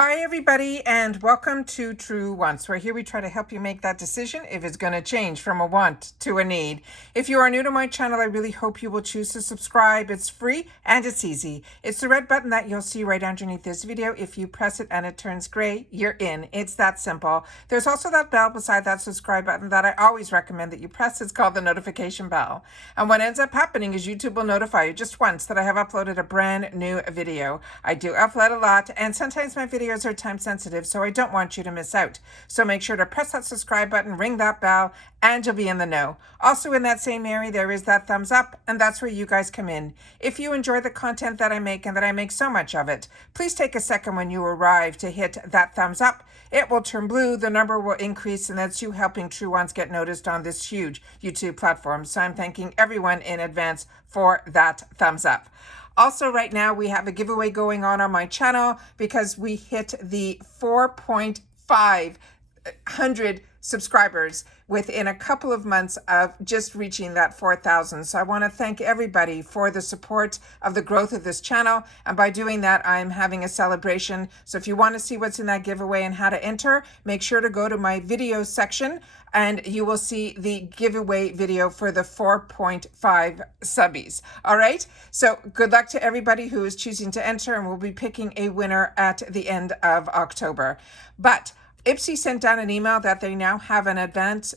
Hi, everybody, and welcome to True Wants, where here we try to help you make that decision if it's going to change from a want to a need. If you are new to my channel, I really hope you will choose to subscribe. It's free and it's easy. It's the red button that you'll see right underneath this video. If you press it and it turns gray, you're in. It's that simple. There's also that bell beside that subscribe button that I always recommend that you press. It's called the notification bell. And what ends up happening is YouTube will notify you just once that I have uploaded a brand new video. I do upload a lot, and sometimes my videos are time sensitive, so I don't want you to miss out. So make sure to press that subscribe button, ring that bell, and you'll be in the know. Also in that same area, there is that thumbs up, and that's where you guys come in. If you enjoy the content that I make, and that I make so much of it, please take a second when you arrive to hit that thumbs up. It will turn blue, the number will increase, and that's you helping True Ones get noticed on this huge YouTube platform. So I'm thanking everyone in advance for that thumbs up. Also, right now, we have a giveaway going on my channel because we hit the 4,500 subscribers within a couple of months of just reaching that 4,000. So I want to thank everybody for the support of the growth of this channel. And by doing that, I'm having a celebration. So if you want to see what's in that giveaway and how to enter, make sure to go to my video section and you will see the giveaway video for the 4.5 subbies. All right. So good luck to everybody who is choosing to enter, and we'll be picking a winner at the end of October. But Ipsy sent down an email that they now have an advance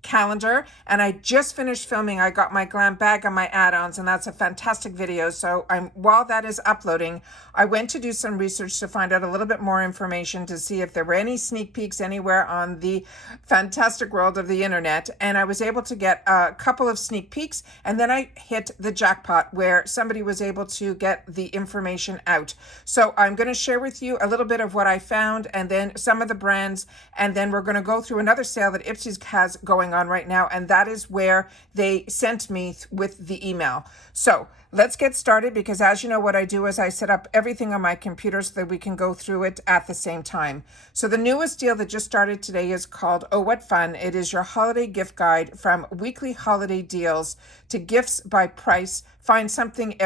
calendar, and I just finished filming. I got my glam bag on my add-ons, and that's a fantastic video. So while that is uploading, I went to do some research to find out a little bit more information to see if there were any sneak peeks anywhere on the fantastic world of the internet, and I was able to get a couple of sneak peeks, and then I hit the jackpot where somebody was able to get the information out. So I'm going to share with you a little bit of what I found, and then some of the brands, and then we're going to go through another sale that Ipsy has going on right now, and that is where they sent me with the email. So let's get started, because as you know, what I do is I set up everything on my computer so that we can go through it at the same time. So the newest deal that just started today is called Oh What Fun. It is your holiday gift guide from weekly holiday deals to gifts by price. Find something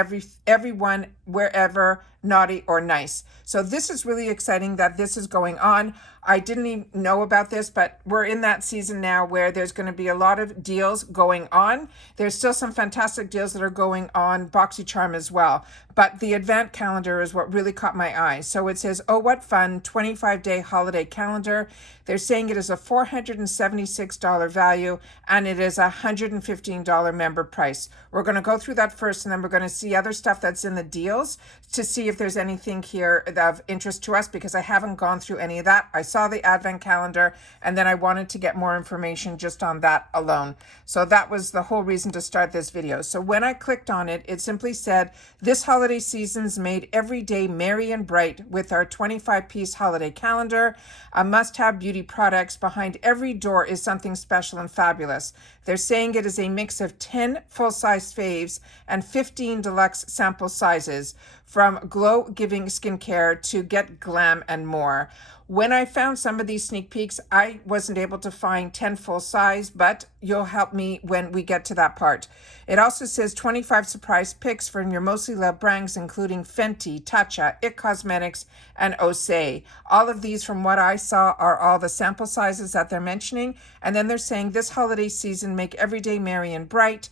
everyone, wherever, naughty or nice. So this is really exciting that this is going on. I didn't even know about this, but we're in that season now where there's going to be a lot of deals going on. There's still some fantastic deals that are going on BoxyCharm as well. But the advent calendar is what really caught my eye. So it says, Oh What Fun 25-day holiday calendar. They're saying it is a $476 value, and it is a $115 member price. We're going to go through that first, and then we're going to see other stuff that's in the deals to see if there's anything here of interest to us, because I haven't gone through any of that. I saw the advent calendar, and then I wanted to get more information just on that alone. So that was the whole reason to start this video. So when I clicked on it, it simply said, this holiday season's made every day merry and bright with our 25-piece holiday calendar. A must-have beauty products. Behind every door is something special and fabulous. They're saying it is a mix of 10 full-size faves and 15 deluxe sample sizes, from glow-giving skincare to get glam and more. When I found some of these sneak peeks, I wasn't able to find 10 full size, but you'll help me when we get to that part. It also says 25 surprise picks from your mostly loved brands, including Fenty, Tatcha, IT Cosmetics, and Osé. All of these, from what I saw, are all the sample sizes that they're mentioning. And then they're saying this holiday season, make every day merry and bright.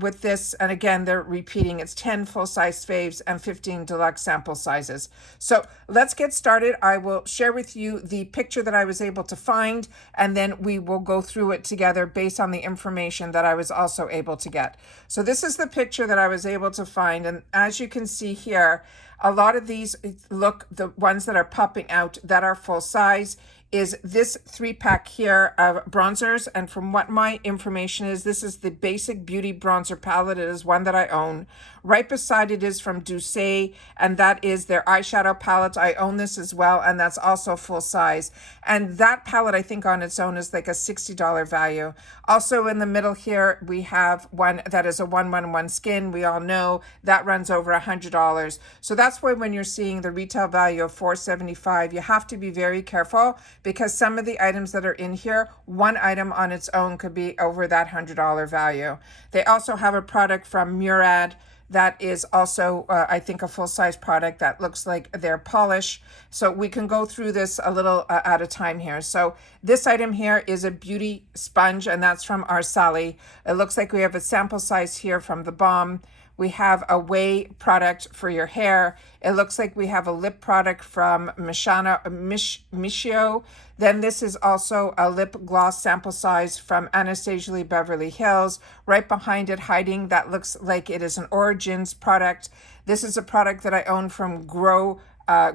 With this, and again, they're repeating, it's 10 full-size faves and 15 deluxe sample sizes. So let's get started. I will share with you the picture that I was able to find, and then we will go through it together based on the information that I was also able to get. So this is the picture that I was able to find, and as you can see here, a lot of these look, the ones that are popping out that are full size is this 3-pack here of bronzers. And from what my information is, this is the basic beauty bronzer palette. It is one that I own. Right beside it is from Dupes, and that is their eyeshadow palette. I own this as well, and that's also full size. And that palette, I think on its own is like a $60 value. Also in the middle here, we have one that is a 111 skin. We all know that runs over $100. So that's why when you're seeing the retail value of $475, you have to be very careful, because some of the items that are in here, one item on its own could be over that $100 value. They also have a product from Murad that is also, I think, a full-size product that looks like their polish. So we can go through this a little at a time here. So this item here is a beauty sponge, and that's from our Sally. It looks like we have a sample size here from the Balm. We have a whey product for your hair. It looks like we have a lip product from Mishio. Then this is also a lip gloss sample size from Anastasia Lee Beverly Hills. Right behind it, hiding, that looks like it is an Origins product. This is a product that I own from Grow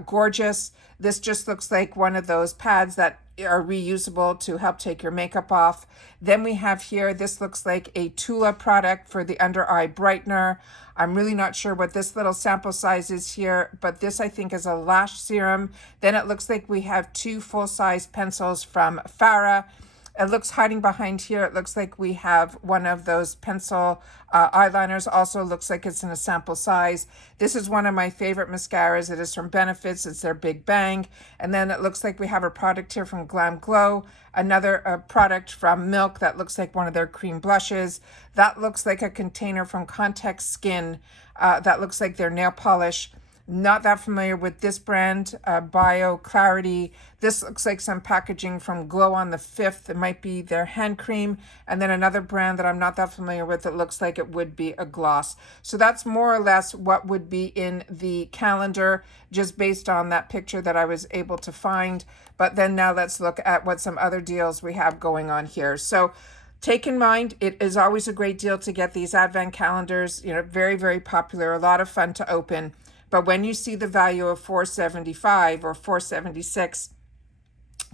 Gorgeous. This just looks like one of those pads that are reusable to help take your makeup off. Then we have here, this looks like a Tula product for the under eye brightener. I'm really not sure what this little sample size is here, but this I think is a lash serum. Then it looks like we have 2 full-size pencils from Farah. It looks, hiding behind here, it looks like we have one of those pencil eyeliners. Also looks like it's in a sample size. This is one of my favorite mascaras. It is from Benefits. It's their Big Bang. And then it looks like we have a product here from Glam Glow. Another product from Milk that looks like one of their cream blushes. That looks like a container from Context Skin. That looks like their nail polish. Not that familiar with this brand, Bio Clarity. This looks like some packaging from Glow on the 5th. It might be their hand cream. And then another brand that I'm not that familiar with, it looks like it would be a gloss. So that's more or less what would be in the calendar, just based on that picture that I was able to find. But then now let's look at what some other deals we have going on here. So take in mind, it is always a great deal to get these advent calendars, very, very popular, a lot of fun to open. But when you see the value of $475 or $476,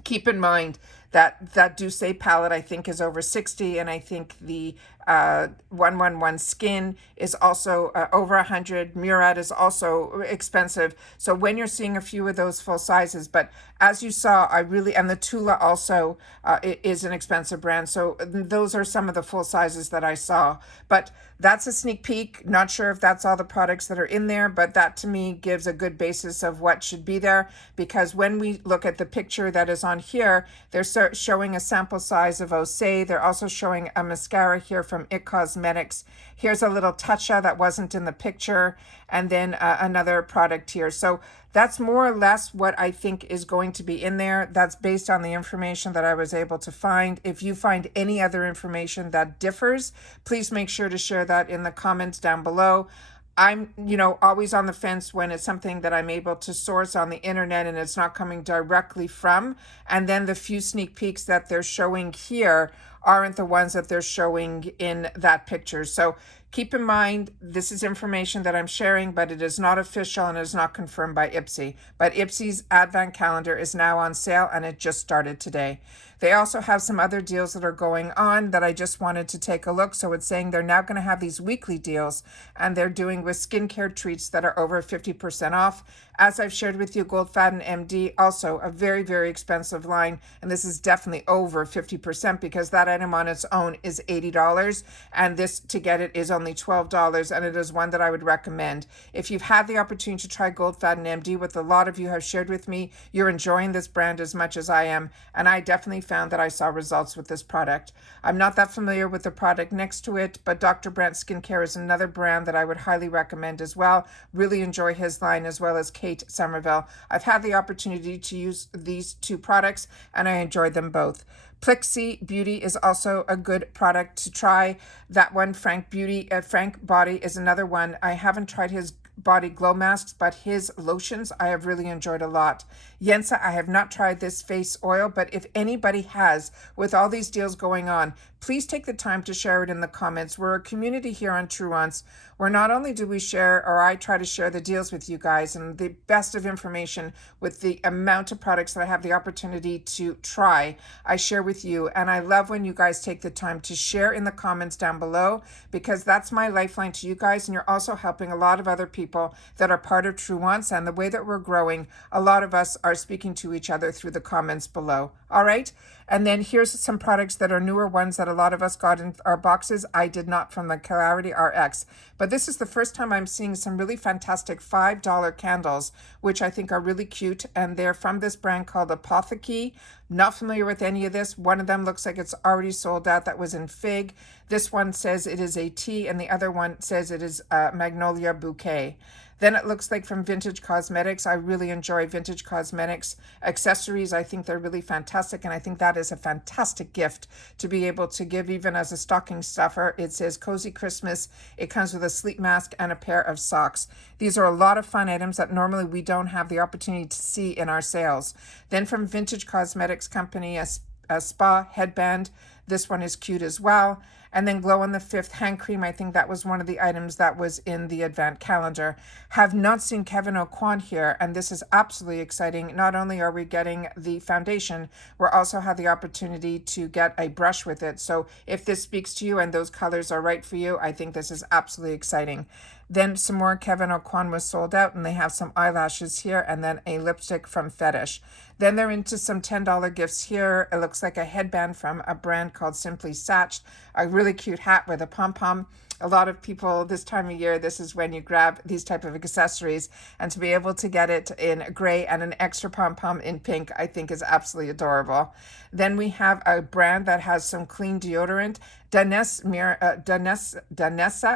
keep in mind that that Dupes palette, I think, is over $60, and I think the 111 Skin is also over $100. Murad is also expensive. So when you're seeing a few of those full sizes, but as you saw, and the Tula also is an expensive brand. So those are some of the full sizes that I saw. But that's a sneak peek. Not sure if that's all the products that are in there, but that to me gives a good basis of what should be there, because when we look at the picture that is on here, they're showing a sample size of Osé. They're also showing a mascara here from It Cosmetics. Here's a little Toucha that wasn't in the picture, and then another product here. So that's more or less what I think is going to be in there. That's based on the information that I was able to find. If you find any other information that differs, please make sure to share that in the comments down below. I'm, always on the fence when it's something that I'm able to source on the internet and it's not coming directly from. And then the few sneak peeks that they're showing here aren't the ones that they're showing in that picture. So keep in mind, this is information that I'm sharing, but it is not official and is not confirmed by Ipsy. But Ipsy's Advent Calendar is now on sale, and it just started today. They also have some other deals that are going on that I just wanted to take a look. So it's saying they're now going to have these weekly deals, and they're doing with skincare treats that are over 50% off. As I've shared with you, Goldfaden MD, also a very, very expensive line. And this is definitely over 50% because that item on its own is $80. And this, to get it, is only $12. And it is one that I would recommend. If you've had the opportunity to try Goldfaden MD, with a lot of you have shared with me, you're enjoying this brand as much as I am. And I definitely found that I saw results with this product. I'm not that familiar with the product next to it, but Dr. Brandt Skincare is another brand that I would highly recommend as well. Really enjoy his line, as well as Kate Somerville. I've had the opportunity to use these 2 products and I enjoyed them both. Plixie Beauty is also a good product to try. That one, Frank Body, is another one. I haven't tried his body glow masks, but his lotions I have really enjoyed a lot. Yensa, I have not tried this face oil, but if anybody has, with all these deals going on, please take the time to share it in the comments. We're a community here on Truance where not only do we share, or I try to share the deals with you guys and the best of information with the amount of products that I have the opportunity to try, I share with you. And I love when you guys take the time to share in the comments down below, because that's my lifeline to you guys. And you're also helping a lot of other people people that are part of True Wants, and the way that we're growing, a lot of us are speaking to each other through the comments below. All right. And then here's some products that are newer ones that a lot of us got in our boxes. I did not, from the Clarity RX. But this is the first time I'm seeing some really fantastic $5 candles, which I think are really cute. And they're from this brand called Apotheke. Not familiar with any of this. One of them looks like it's already sold out. That was in Fig. This one says it is a tea, and the other one says it is a Magnolia Bouquet. Then it looks like from Vintage Cosmetics. I really enjoy Vintage Cosmetics accessories. I think they're really fantastic, and I think that is a fantastic gift to be able to give even as a stocking stuffer. It says Cozy Christmas. It comes with a sleep mask and a pair of socks. These are a lot of fun items that normally we don't have the opportunity to see in our sales. Then from Vintage Cosmetics Company, a spa headband. This one is cute as well. And then Glow on the 5th hand cream. I think that was one of the items that was in the advent calendar. Have not seen Kevin Aucoin here, and this is absolutely exciting. Not only are we getting the foundation, we'll also have the opportunity to get a brush with it. So if this speaks to you and those colors are right for you, I think this is absolutely exciting. Then some more Kevin Aucoin was sold out, and they have some eyelashes here, and then a lipstick from Fetish. Then they're into some $10 gifts here. It looks like a headband from a brand called Simply Satched, a really cute hat with a pom-pom. A lot of people this time of year, this is when you grab these type of accessories, and to be able to get it in gray and an extra pom-pom in pink, I think is absolutely adorable. Then we have a brand that has some clean deodorant. Danessa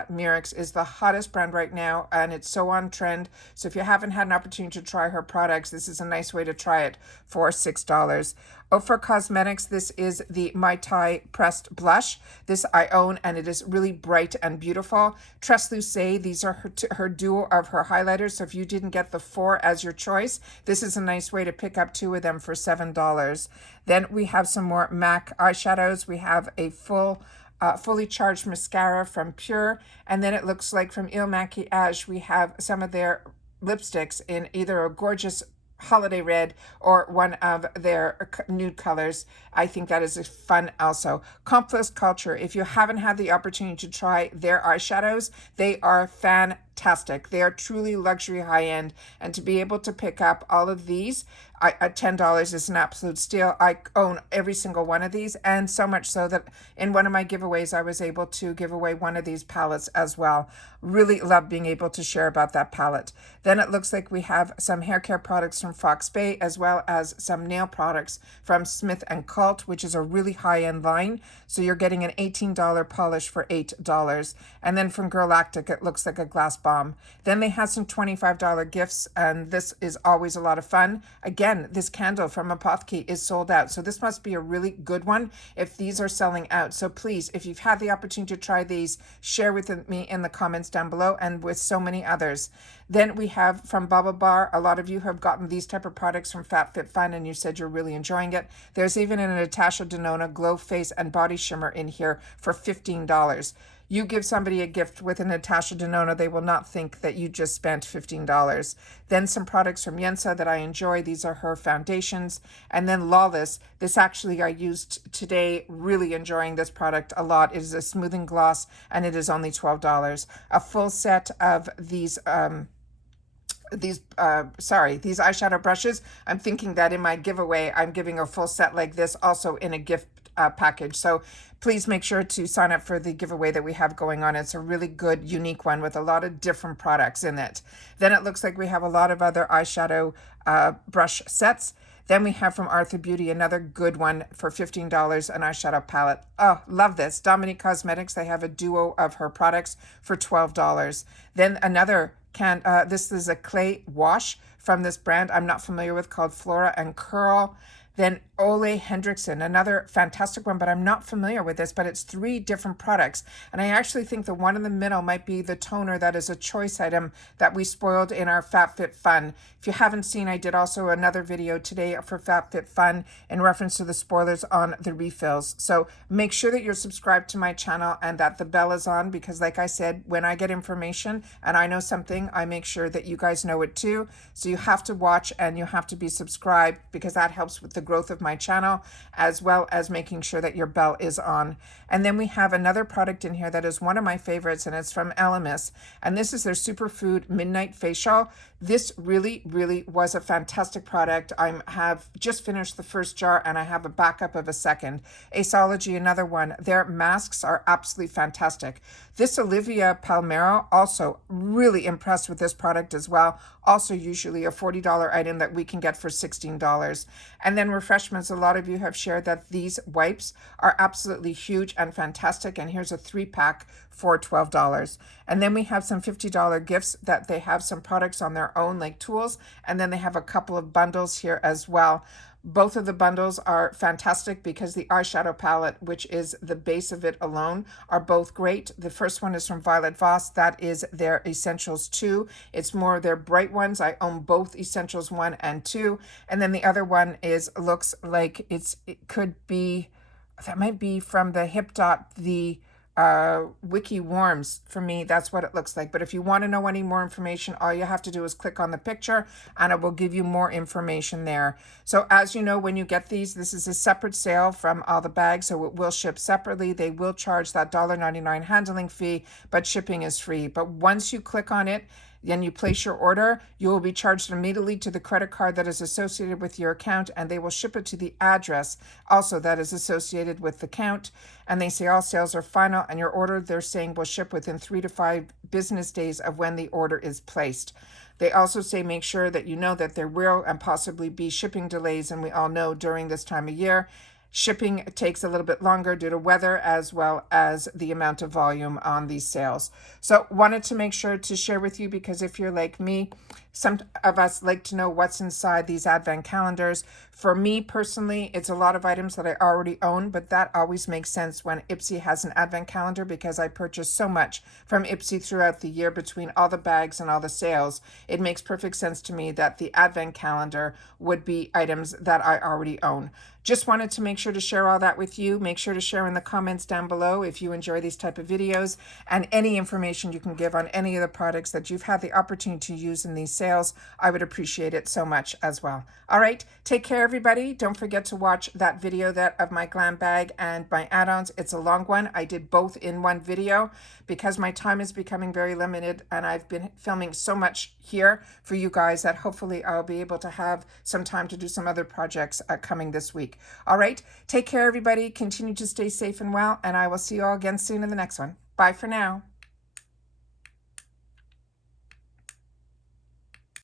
Myrix is the hottest brand right now, and it's so on trend. So if you haven't had an opportunity to try her products, this is a nice way to try it for $6. For Cosmetics, this is the Mai Tai Pressed Blush. This I own, and it is really bright and beautiful. Treslucé, these are her duo of her highlighters. So if you didn't get the 4 as your choice, this is a nice way to pick up 2 of them for $7. Then we have some more MAC eyeshadows. We have a fully charged mascara from Pure, and then it looks like from Il Maquillage we have some of their lipsticks in either a gorgeous holiday red or one of their nude colors. I think that is fun also. Complex Culture, if you haven't had the opportunity to try their eyeshadows, they are fantastic. They are truly luxury high-end, and to be able to pick up all of these at $10 is an absolute steal. I own every single one of these, and so much so that in one of my giveaways I was able to give away one of these palettes as well. Really love being able to share about that palette. Then it looks like we have some hair care products from Fox Bay, as well as some nail products from Smith & Cult, which is a really high-end line. So you're getting an $18 polish for $8. And then from Girlactic, it looks like a glass bomb. Then they have some $25 gifts, and this is always a lot of fun. Again, this candle from Apotheke is sold out, so this must be a really good one if these are selling out. So please, if you've had the opportunity to try these, share with me in the comments down below, and with so many others. Then we have from Bubble Bar. A lot of you have gotten these type of products from FabFitFun, and you said you're really enjoying it. There's even a Natasha Denona Glow Face and Body Shimmer in here for $15. You give somebody a gift with a Natasha Denona, they will not think that you just spent $15. Then some products from Yensa that I enjoy. These are her foundations. And then Lawless. This actually I used today, really enjoying this product a lot. It is a smoothing gloss, and it is only $12. A full set of these eyeshadow brushes. I'm thinking that in my giveaway, I'm giving a full set like this also in a gift package. So please make sure to sign up for the giveaway that we have going on. It's a really good, unique one with a lot of different products in it. Then it looks like we have a lot of other eyeshadow brush sets. Then we have from Arthur Beauty, another good one for $15, an eyeshadow palette. Oh, love this. Dominique Cosmetics, they have a duo of her products for $12. Then another this is a clay wash from this brand I'm not familiar with, called Flora and Curl. Then Ole Hendrickson, another fantastic one, but I'm not familiar with this, but it's 3 different products. And I actually think the one in the middle might be the toner that is a choice item that we spoiled in our FabFitFun. If you haven't seen, I did also another video today for FabFitFun in reference to the spoilers on the refills. So make sure that you're subscribed to my channel and that the bell is on, because like I said, when I get information and I know something, I make sure that you guys know it too. So you have to watch and you have to be subscribed, because that helps with the growth of my channel, as well as making sure that your bell is on. And then we have another product in here that is one of my favorites, and it's from Elemis. And this is their Superfood Midnight Facial. This really, really was a fantastic product. I have just finished the first jar and I have a backup of a second. Aceology, another one. Their masks are absolutely fantastic. This Olivia Palmero, also really impressed with this product as well. Also usually a $40 item that we can get for $16. And then refreshments, a lot of you have shared that these wipes are absolutely huge and fantastic. And here's a 3-pack for $12. And then we have some $50 gifts that they have some products on their own like tools. And then they have a couple of bundles here as well. Both of the bundles are fantastic because the eyeshadow palette, which is the base of it alone, are both great. The first one is from Violet Voss. That is their Essentials 2. It's more their bright ones. I own both Essentials 1 and 2. And then the other one looks like it could be, that might be from the Hip Dot, the Wiki Warms. For me, that's what it looks like. But if you want to know any more information, all you have to do is click on the picture and it will give you more information there. So as you know, when you get these, this is a separate sale from all the bags, so it will ship separately. They will charge that $1.99 handling fee, but shipping is free. But once you click on it, then you place your order, you will be charged immediately to the credit card that is associated with your account, and they will ship it to the address also that is associated with the account. And they say all sales are final, and your order, they're saying, will ship within 3 to 5 business days of when the order is placed. They also say make sure that you know that there will and possibly be shipping delays, and we all know during this time of year, shipping takes a little bit longer due to weather as well as the amount of volume on these sales. So wanted to make sure to share with you because if you're like me, some of us like to know what's inside these advent calendars. For me personally, it's a lot of items that I already own, but that always makes sense when Ipsy has an advent calendar because I purchase so much from Ipsy throughout the year between all the bags and all the sales. It makes perfect sense to me that the advent calendar would be items that I already own. Just wanted to make sure to share all that with you. Make sure to share in the comments down below if you enjoy these type of videos and any information you can give on any of the products that you've had the opportunity to use in these sales. I would appreciate it so much as well. All right, take care everybody. Don't forget to watch that video of my glam bag and my add-ons. It's a long one. I did both in one video because my time is becoming very limited and I've been filming so much here for you guys that hopefully I'll be able to have some time to do some other projects coming this week. All right, take care everybody. Continue to stay safe and well, and I will see you all again soon in the next one. Bye for now.